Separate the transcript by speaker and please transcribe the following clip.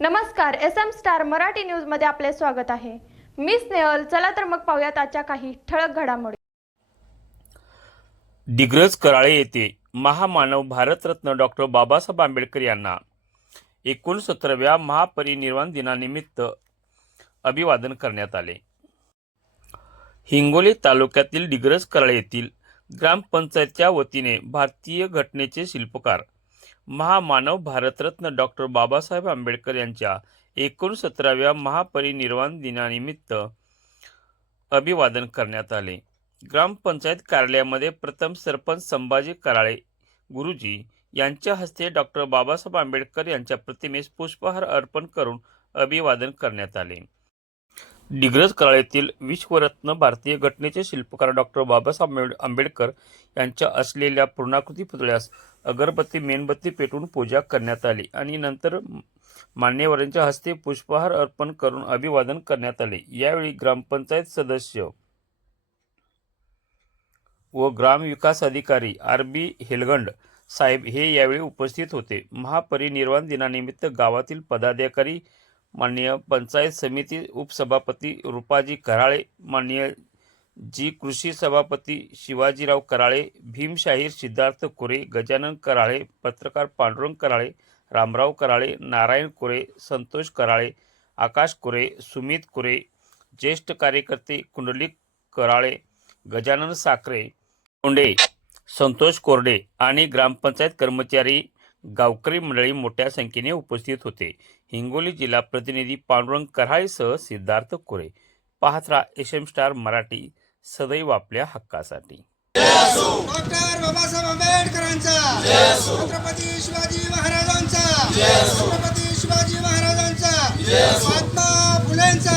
Speaker 1: नमस्कार S M star Marathi न्यूजमध्ये आपले स्वागत आहे. मी स्नेहल चला तर मग पाहूयात आजच्या काही ठळक घडामोडी.
Speaker 2: डिग्रज कराळे येथे महामानव भारतरत्न डॉक्टर बाबासाहेब आंबेडकर यांना एकोणसत्तराव्या महापरिनिर्वाण दिनानिमित्त अभिवादन करण्यात आले. हिंगोली तालुक्यातील डिग्रज कराळे येथील ग्रामपंचायतच्या वतीने भारतीय घटनेचे शिल्पकार महामानव भारतरत्न डॉक्टर बाबासाहेब आंबेडकर यांच्या एकोणसत्तराव्या महापरिनिर्वाण दिनानिमित्त अभिवादन करण्यात आले. ग्रामपंचायत कार्यालयामध्ये प्रथम सरपंच संभाजी कराळे गुरुजी यांच्या हस्ते डॉक्टर बाबासाहेब आंबेडकर यांच्या प्रतिमेस पुष्पहार अर्पण करून अभिवादन करण्यात आले. दिग्रज कराळेतील विश्वरत्न भारतीय घटनेचे शिल्पकार डॉक्टर बाबासाहेब आंबेड- आंबेडकर यांच्या असलेल्या पूर्णाकृती पुतळ्यास अगरबत्ती मेणबत्ती पेटवून पूजा करण्यात आली आणि नंतर मान्यवरांच्या हस्ते पुष्पहार अर्पण करून अभिवादन करण्यात आले. यावेळी ग्रामपंचायत सदस्य व ग्रामविकास अधिकारी आर बी हेलगंड साहेब हे यावेळी उपस्थित होते. महापरिनिर्वाण दिनानिमित्त गावातील पदाधिकारी माननीय पंचायत समिती उपसभापती रुपाजी कराळे माननीय जी कृषी सभापती शिवाजीराव कराळे भीमशाहीर सिद्धार्थ कोरे गजानन कराळे पत्रकार पांडुरंग कराळे रामराव कराळे नारायण कोरे संतोष कराळे आकाश कोरे सुमित कोरे ज्येष्ठ कार्यकर्ते कुंडलिक कराळे गजानन साखरे कोंडे संतोष कोरडे आणि ग्रामपंचायत कर्मचारी गावकरी मंडळी मोठ्या संख्येने उपस्थित होते. हिंगोली जिल्हा प्रतिनिधी पांडुरंग कराळेसह सिद्धार्थ कोरे. पाहत राहा एस एम स्टार मराठी सदैव आपल्या हक्कासाठी.
Speaker 3: डॉक्टर बाबासाहेब आंबेडकरांचा छत्रपती शिवाजी महाराजांचा छत्रपती शिवाजी महाराजांचा महात्मा फुलेंचा